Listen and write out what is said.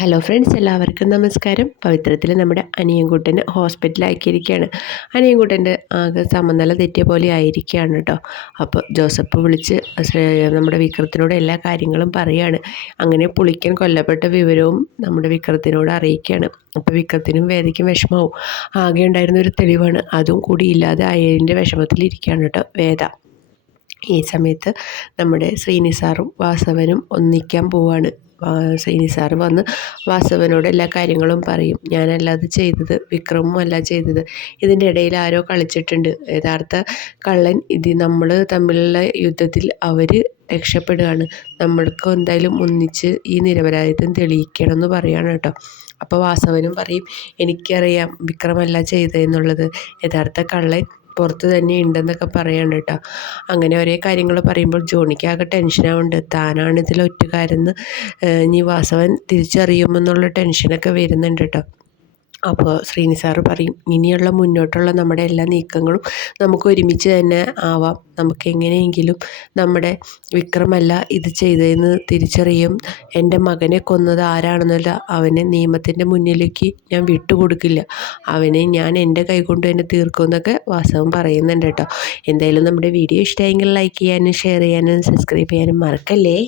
Hello friends, എല്ലാവർക്കും നമസ്കാരം. പവിത്രത്തിൽ നമ്മുടെ അനിയൻകുട്ടനെ ഹോസ്പിറ്റലാക്കിയിരിക്കുകയാണ്. അനിയൻകുട്ടൻ്റെ ആകെ സമനില തെറ്റിയ പോലെ ആയിരിക്കുകയാണ് കേട്ടോ. അപ്പോൾ ജോസഫ് വിളിച്ച് നമ്മുടെ വിക്രത്തിനോട് എല്ലാ കാര്യങ്ങളും പറയുകയാണ്. അങ്ങനെ പുളിക്കൻ കൊല്ലപ്പെട്ട വിവരവും നമ്മുടെ വിക്രത്തിനോട് അറിയിക്കുകയാണ്. അപ്പോൾ വിക്രത്തിനും വേദയ്ക്കും വിഷമവും. ആകെ ഉണ്ടായിരുന്ന ഒരു തെളിവാണ്, അതും കൂടി ഇല്ലാതെ അയലിൻ്റെ വിഷമത്തിലിരിക്കുകയാണ് കേട്ടോ വേദ. ഈ സമയത്ത് നമ്മുടെ ശ്രീനി സാറും വാസവനും ഒന്നിക്കാൻ പോവാണ്. ശ്രീനി സാറ് വന്ന് വാസവനോട് എല്ലാ കാര്യങ്ങളും പറയും. ഞാനല്ല അത് ചെയ്തത്, വിക്രമും അല്ല ചെയ്തത്, ഇതിൻ്റെ ഇടയിൽ ആരോ കളിച്ചിട്ടുണ്ട്. യഥാർത്ഥ കള്ളൻ നമ്മൾ തമ്മിലുള്ള യുദ്ധത്തിൽ അവർ രക്ഷപ്പെടുകയാണ്. നമ്മൾക്ക് എന്തായാലും ഒന്നിച്ച് ഈ നിരപരാധിത്വം തെളിയിക്കണം എന്ന് പറയുകയാണ് കേട്ടോ. അപ്പോൾ വാസവനും പറയും, എനിക്കറിയാം വിക്രമല്ല ചെയ്തതെന്നുള്ളത്, യഥാർത്ഥ കള്ളൻ പുറത്ത് തന്നെ ഉണ്ടെന്നൊക്കെ പറയാണ് കേട്ടോ. അങ്ങനെ ഒരേ കാര്യങ്ങൾ പറയുമ്പോൾ ജോണിക്ക് ആകെ ടെൻഷനാവുന്നുണ്ട്. താനാണ് ഇതിൽ ഒറ്റുകാരെന്ന് ഇനി വാസവൻ തിരിച്ചറിയുമെന്നുള്ള ടെൻഷനൊക്കെ വരുന്നുണ്ട് കേട്ടോ. അപ്പോൾ ശ്രീനി സാറ് പറയും, ഇനിയുള്ള മുന്നോട്ടുള്ള നമ്മുടെ എല്ലാ നീക്കങ്ങളും നമുക്ക് ഒരുമിച്ച് തന്നെ ആവാം. നമുക്ക് എങ്ങനെയെങ്കിലും നമ്മുടെ വിക്രമല്ല ഇത് ചെയ്തതെന്ന് തിരിച്ചറിയും. എൻ്റെ മകനെ കൊന്നത് ആരാണെന്നല്ല, അവനെ നിയമത്തിൻ്റെ മുന്നിലേക്ക് ഞാൻ വിട്ടുകൊടുക്കില്ല. അവനെ ഞാൻ എൻ്റെ കൈകൊണ്ട് തന്നെ തീർക്കുമെന്നൊക്കെ വാസവൻ പറയുന്നുണ്ട് കേട്ടോ. എന്തായാലും നമ്മുടെ വീഡിയോ ഇഷ്ടമായെങ്കിൽ ലൈക്ക് ചെയ്യാനും ഷെയർ ചെയ്യാനും സബ്സ്ക്രൈബ് ചെയ്യാനും മറക്കല്ലേ.